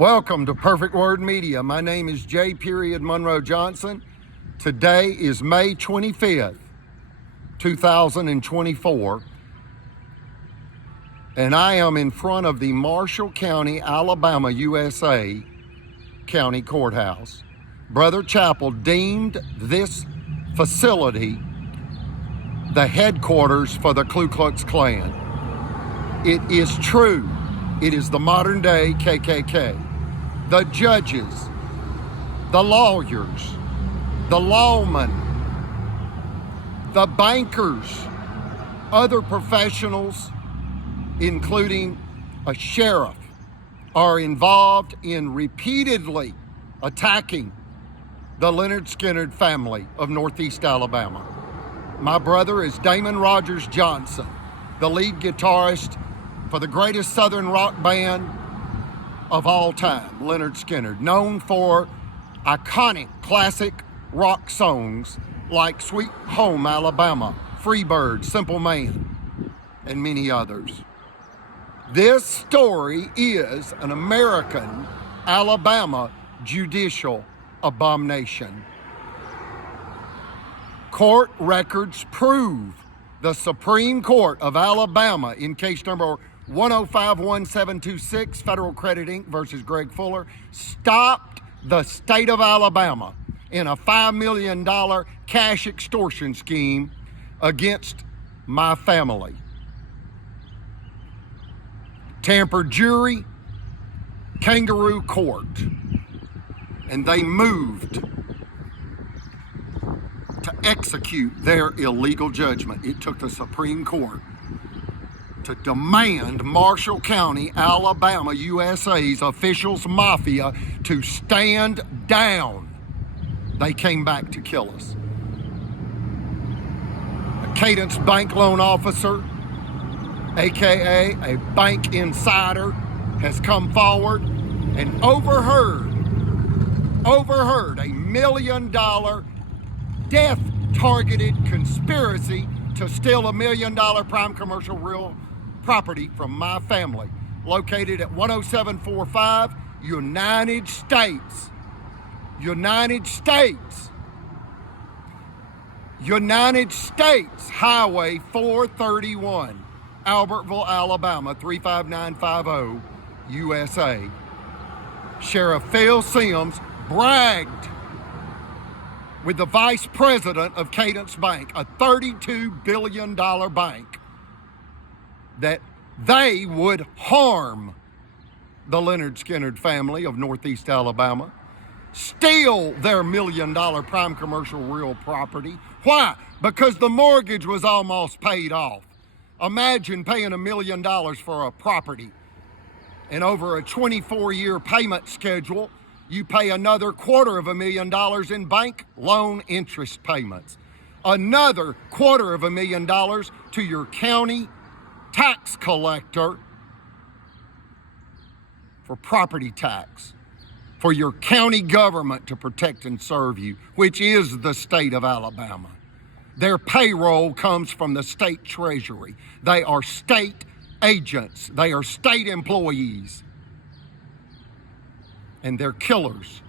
Welcome to Perfect Word Media. My name is J. Monroe Johnson. Today is May 25th, 2024, and I am in front of the Marshall County, Alabama, USA County Courthouse. Brother Chappell deemed this facility the headquarters for the Ku Klux Klan. It is true. It is the modern day KKK. The judges, the lawyers, the lawmen, the bankers, other professionals, including a sheriff, are involved in repeatedly attacking the Leonard Skinner family of Northeast Alabama. My brother is Damon Rogers Johnson, the lead guitarist for the greatest Southern rock band of all time, Leonard Skinner, known for iconic classic rock songs like Sweet Home Alabama, Freebird, Simple Man, and many others. This story is an American Alabama judicial abomination. Court records prove the Supreme Court of Alabama, in case number 1051726, Federal Credit Inc. versus Greg Fuller, stopped the state of Alabama in a $5 million cash extortion scheme against my family. Tampered jury, kangaroo court, and they moved to execute their illegal judgment. It took the Supreme Court to demand Marshall County, Alabama, USA's officials, MAFIA, to stand down. They came back to kill us. A Cadence bank loan officer, AKA a bank insider, has come forward and overheard a $1 million death-targeted conspiracy to steal $1 million prime commercial real property from my family, located at 10745 United States Highway 431, Albertville, Alabama 35950, USA. Sheriff Phil Sims bragged with the vice president of Cadence Bank, a $32 billion bank, that they would harm the Leonard Skinner family of Northeast Alabama, steal their $1 million prime commercial real property. Why? Because the mortgage was almost paid off. Imagine paying $1 million for a property, and over a 24-year payment schedule, you pay another $250,000 in bank loan interest payments, another $250,000 to your county tax collector for property tax, for your county government to protect and serve you, which is the state of Alabama. Their payroll comes from the state treasury. They are state agents. They are state employees. And they're killers.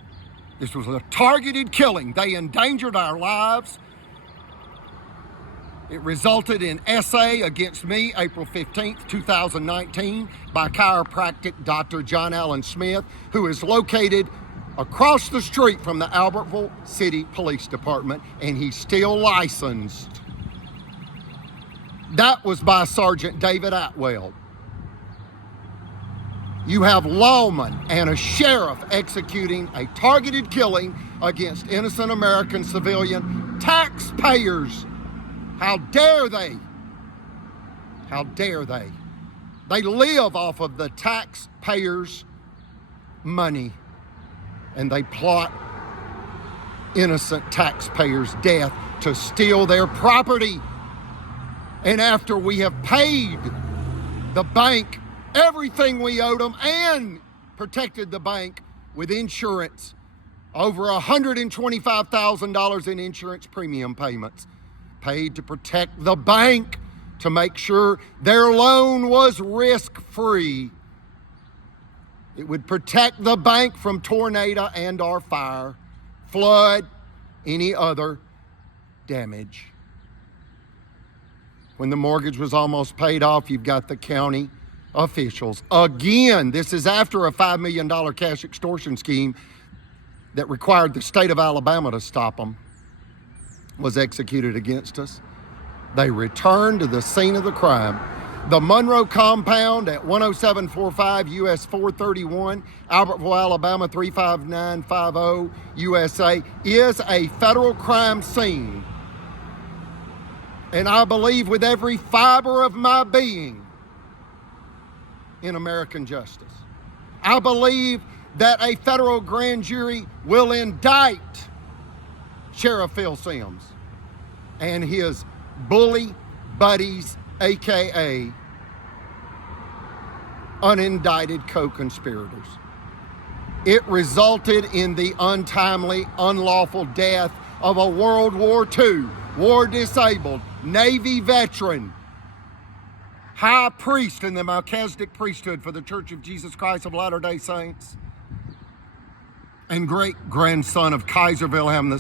This was a targeted killing. They endangered our lives. It resulted in essay against me April 15th, 2019 by chiropractic Dr. John Allen Smith, who is located across the street from the Albertville City Police Department, and he's still licensed. That was by Sergeant David Atwell. You have lawmen and a sheriff executing a targeted killing against innocent American civilian taxpayers. How dare they? How dare they? They live off of the taxpayers' money, and they plot innocent taxpayers' death to steal their property. And after we have paid the bank everything we owed them and protected the bank with insurance, over $125,000 in insurance premium payments, paid to protect the bank, to make sure their loan was risk-free. It would protect the bank from tornado and or fire, flood, any other damage. When the mortgage was almost paid off, you've got the county officials. Again, this is after a $5 million cash extortion scheme that required the state of Alabama to stop them was executed against us. They returned to the scene of the crime. The Monroe compound at 10745 US 431, Albertville, Alabama 35950 USA is a federal crime scene. And I believe with every fiber of my being in American justice. I believe that a federal grand jury will indict Sheriff Phil Sims and his bully buddies, AKA unindicted co-conspirators. It resulted in the untimely, unlawful death of a World War II, war-disabled, Navy veteran, high priest in the Melchizedek priesthood for the Church of Jesus Christ of Latter-day Saints, and great-grandson of Kaiser Wilhelm II.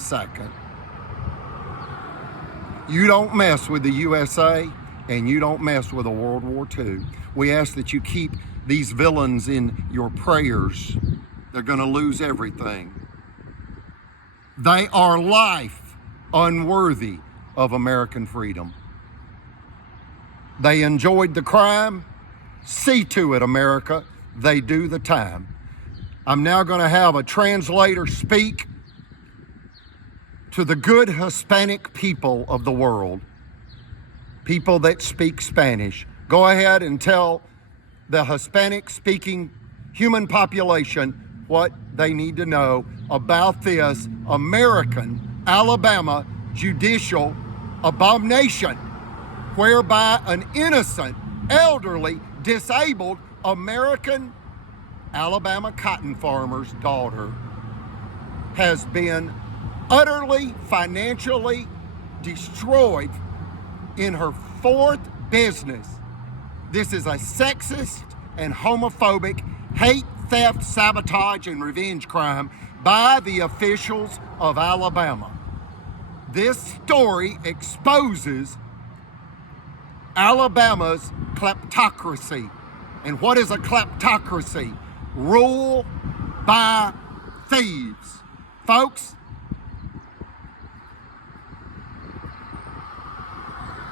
You don't mess with the USA, and you don't mess with a World War II. We ask that you keep these villains in your prayers. They're going to lose everything. They are life unworthy of American freedom. They enjoyed the crime. See to it, America, they do the time. I'm now going to have a translator speak to the good Hispanic people of the world, people that speak Spanish. Go ahead and tell the Hispanic-speaking human population what they need to know about this American Alabama judicial abomination, whereby an innocent, elderly, disabled American Alabama cotton farmer's daughter has been utterly financially destroyed in her fourth business. This is a sexist and homophobic hate, theft, sabotage, and revenge crime by the officials of Alabama. This story exposes Alabama's kleptocracy. And what is a kleptocracy? Rule by thieves. Folks,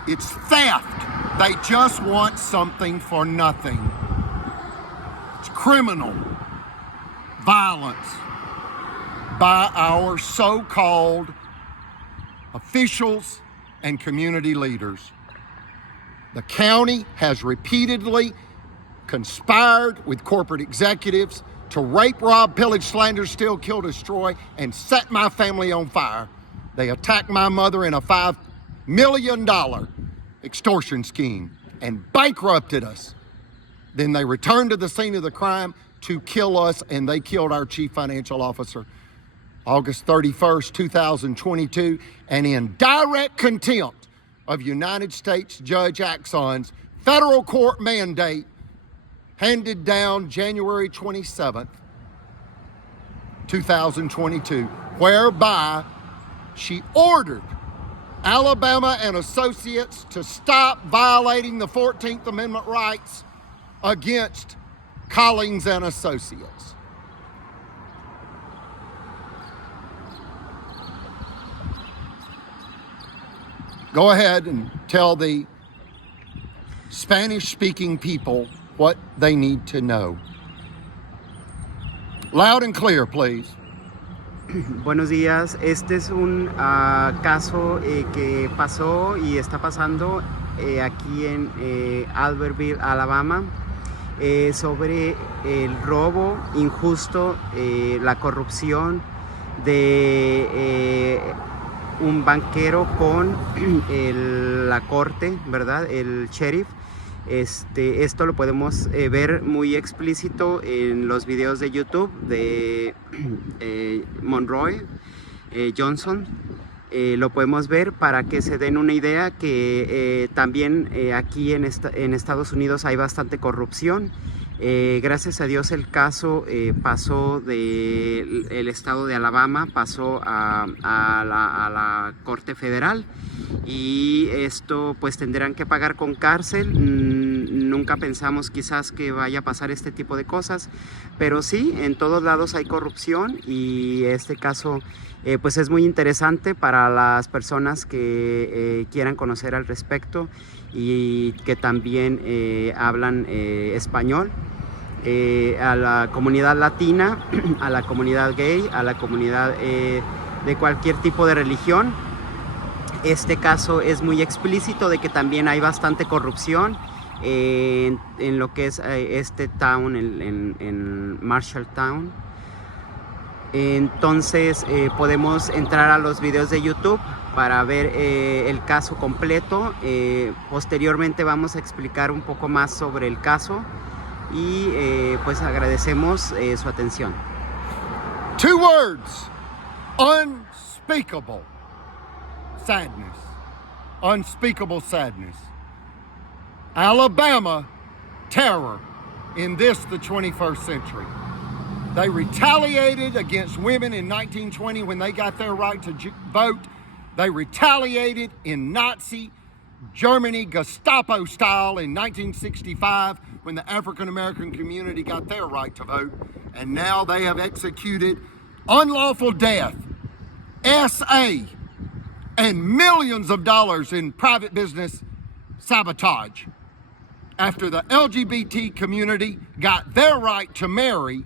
it's theft. They just want something for nothing. It's criminal violence by our so-called officials and community leaders. The county has repeatedly conspired with corporate executives to rape, rob, pillage, slander, steal, kill, destroy, and set my family on fire. They attacked my mother in a $5 million extortion scheme and bankrupted us. Then they returned to the scene of the crime to kill us, and they killed our chief financial officer August 31st, 2022, and in direct contempt of United States Judge Axon's federal court mandate handed down January 27th, 2022, whereby she ordered Alabama and Associates to stop violating the 14th Amendment rights against Collins and Associates. Go ahead and tell the Spanish-speaking people what they need to know. Loud and clear, please. Buenos días, este es un caso que pasó y está pasando aquí en Albertville, Alabama, sobre el robo injusto, la corrupción de un banquero con la corte, ¿verdad? El sheriff. Esto lo podemos ver muy explícito en los videos de YouTube de Monroe Johnson. Lo podemos ver para que se den una idea que también aquí en Estados Unidos hay bastante corrupción Gracias a Dios el caso pasó del estado de Alabama, pasó a la Corte Federal, y esto pues tendrán que pagar con cárcel. Nunca pensamos quizás que vaya a pasar este tipo de cosas, pero sí, en todos lados hay corrupción, y este caso pues es muy interesante para las personas que quieran conocer al respecto y que también hablan español. A la comunidad latina, a la comunidad gay, a la comunidad de cualquier tipo de religión. Este caso es muy explícito de que también hay bastante corrupción en lo que es este town, en Marshalltown. Entonces podemos entrar a los videos de YouTube para ver el caso completo. Posteriormente vamos a explicar un poco más sobre el caso, y pues agradecemos su atención. 2 words: unspeakable sadness. Unspeakable sadness. Alabama terror in this, the 21st century. They retaliated against women in 1920 when they got their right to vote. They retaliated in Nazi Germany, Gestapo style, in 1965 when the African-American community got their right to vote. And now they have executed unlawful death, SA, and millions of dollars in private business sabotage after the LGBT community got their right to marry,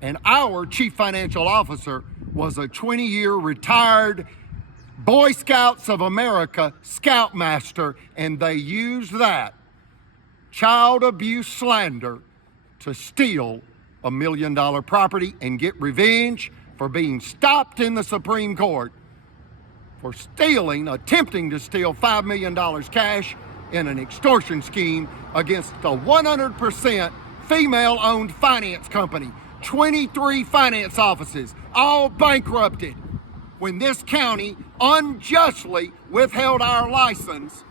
and our chief financial officer was a 20-year retired Boy Scouts of America Scoutmaster, and they used that child abuse slander to steal $1 million property and get revenge for being stopped in the Supreme Court for attempting to steal $5 million cash in an extortion scheme against a 100% female-owned finance company. 23 finance offices, all bankrupted, when this county unjustly withheld our license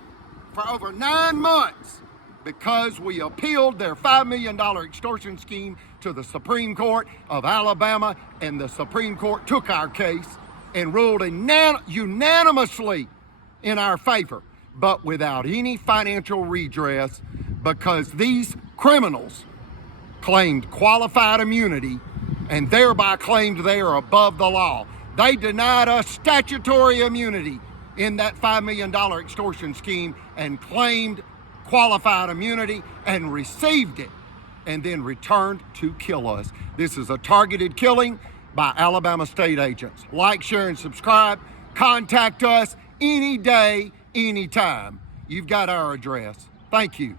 for over 9 months because we appealed their $5 million extortion scheme to the Supreme Court of Alabama, and the Supreme Court took our case and ruled unanimously in our favor, but without any financial redress, because these criminals claimed qualified immunity and thereby claimed they are above the law. They denied us statutory immunity in that $5 million extortion scheme and claimed qualified immunity and received it, and then returned to kill us. This is a targeted killing by Alabama state agents. Like, share, and subscribe. Contact us any day, anytime. You've got our address. Thank you.